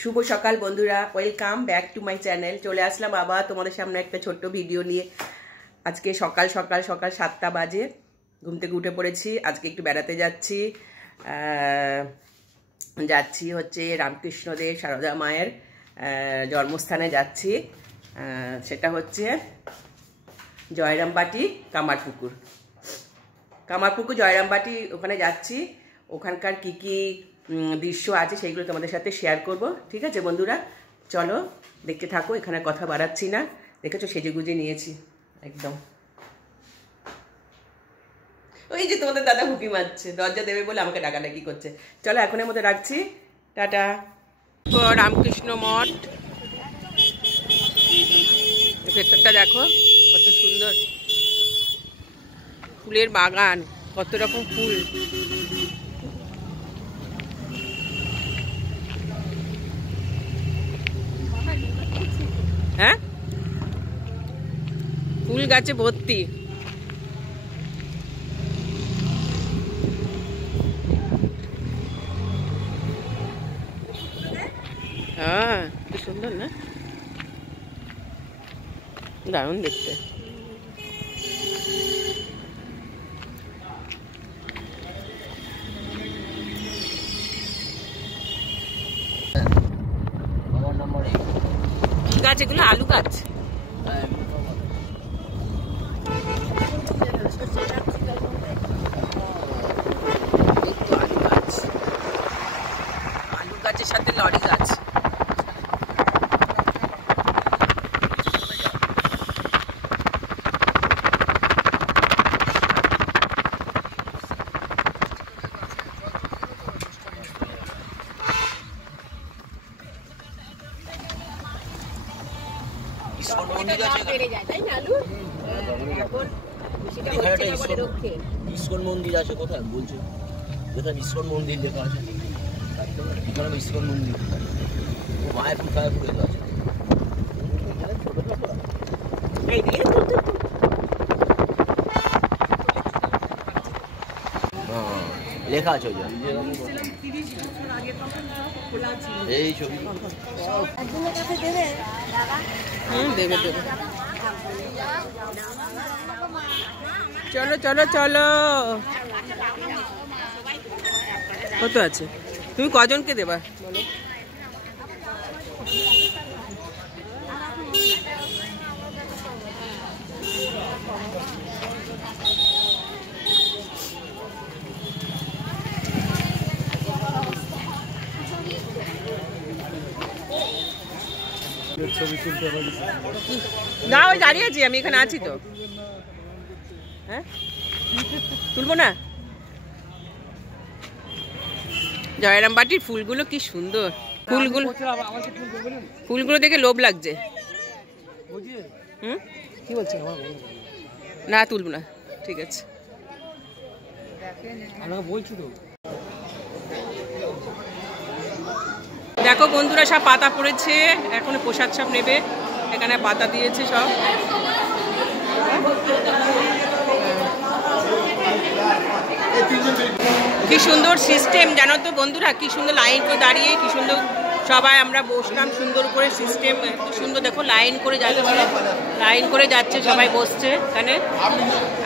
শুভ সকাল বন্ধুরা, welcome back to my channel. চলে আসলাম আবার তোমাদের সামনে একটা ছোট্ট ভিডিও নিয়ে। আজকে সকাল 7টা বাজে, ঘুম থেকে উঠে পড়েছি। আজকে একটু বেড়াতে যাচ্ছি হচ্ছে রামকৃষ্ণদেব সারদা মায়ের জন্মস্থানে যাচ্ছি। সেটা হচ্ছে জয়রামবাটি কামারপুকুর জয়রামবাটি, ওখানে যাচ্ছি। ওখানকার কি কি দৃশ্য আছে সেইগুলো তোমাদের সাথে শেয়ার করব। ঠিক আছে বন্ধুরা, চলো দেখতে থাকো। এখানে কথা বাড়াচ্ছি না, দেখেছো সেজেগুজে নিয়েছি একদম। ওই যে তোমাদের দাদা হুকি মারছে, দরজা দেবে বলে আমাকে ডাকাডাকি করছে। চলো এখনের মধ্যে রাখছি, টাটা। রামকৃষ্ণ মঠ, ভেতরটা দেখো কত সুন্দর, ফুলের বাগান, কত রকম ফুল। হ্যাঁ, ফুল গাছে ভর্তি। হ্যাঁ, কি সুন্দর না, দারুণ দেখতে। কি গাছ এগুলো? আলু গাছ। আলু গাছের সাথে লরি গাছ। ইসকন মন্দির আছে কোথায় বলছো? কোথায় ইসকন মন্দির লেখা আছে? এখানে ইসকন মন্দির, মায়াপুর ফায়াপুর এগুলো আছে। লেখা আছে এই ছবি। দেবে। চলো চলো চলো, কত আছে? তুমি কজনকে দেবা বলো? না, ওই দাঁড়িয়ে আছি আমি, এখানে আছি তো। হ্যাঁ, তুলবো না? জয়রামবাটির ফুলগুলো কি সুন্দর, ফুলগুলো দেখে লোভ লাগছে। কি বলছে? না তুলবো না, ঠিক আছে। দেখো বন্ধুরা, সব পাতা পড়েছে, এখন প্রসাদ সব নেবে। এখানে পাতা দিয়েছে সব। কি সুন্দর সিস্টেম জানো তো বন্ধুরা, কি সুন্দর লাইন করে দাঁড়িয়ে, কি সুন্দর সবাই আমরা বসলাম, সুন্দর করে সিস্টেম, এত সুন্দর। দেখো লাইন করে যাচ্ছে সবাই বসছে এখানে।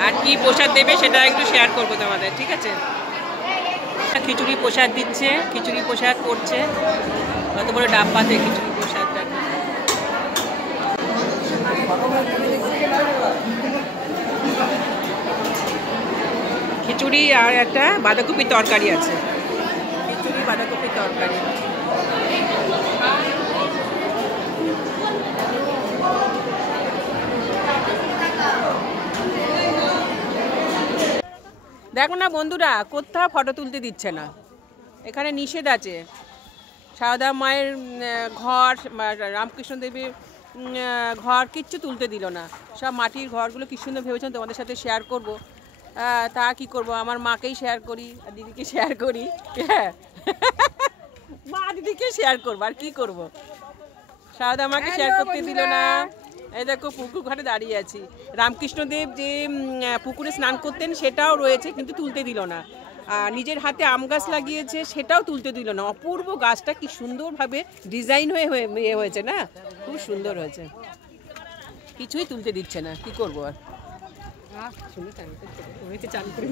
আর কি প্রসাদ দেবে সেটা একটু শেয়ার করবো তোমাদের, ঠিক আছে? খিচুড়ি প্রসাদ দিচ্ছে, খিচুড়ি প্রসাদ করছে, কত বড় ডাব্বাতে খিচুড়ি প্রসাদ। দেখো খিচুড়ি আর একটা বাঁধাকপির তরকারি আছে, খিচুড়ি বাঁধাকপির তরকারি। দেখো না বন্ধুরা, কোথাও ফটো তুলতে দিচ্ছে না, এখানে নিষেধ আছে। সারদা মায়ের ঘর, রামকৃষ্ণ দেবীর ঘর কিচ্ছু তুলতে দিল না। সব মাটির ঘরগুলো কি সুন্দর ভেবেছেন তোমাদের সাথে শেয়ার করব। তা কি করব, আমার মাকেই শেয়ার করি আর দিদিকে শেয়ার করি। হ্যাঁ, মা দিদিকে শেয়ার করবো, আর কি করব। সারদা মাকে শেয়ার করতে দিল না। এই দেখো পুকুর ঘাটে দাঁড়িয়ে আছি। রামকৃষ্ণদেব যে পুকুরে স্নান করতেন সেটাও রয়েছে, কিন্তু তুলতে দিল না। আর নিজের হাতে আম গাছ লাগিয়েছে, সেটাও তুলতে দিল না। অপূর্ব গাছটা কি সুন্দরভাবে ডিজাইন হয়ে হয়েছে না, খুব সুন্দর হয়েছে, কিছুই তুলতে দিচ্ছে না। কি করবো আর, শুনে চান করে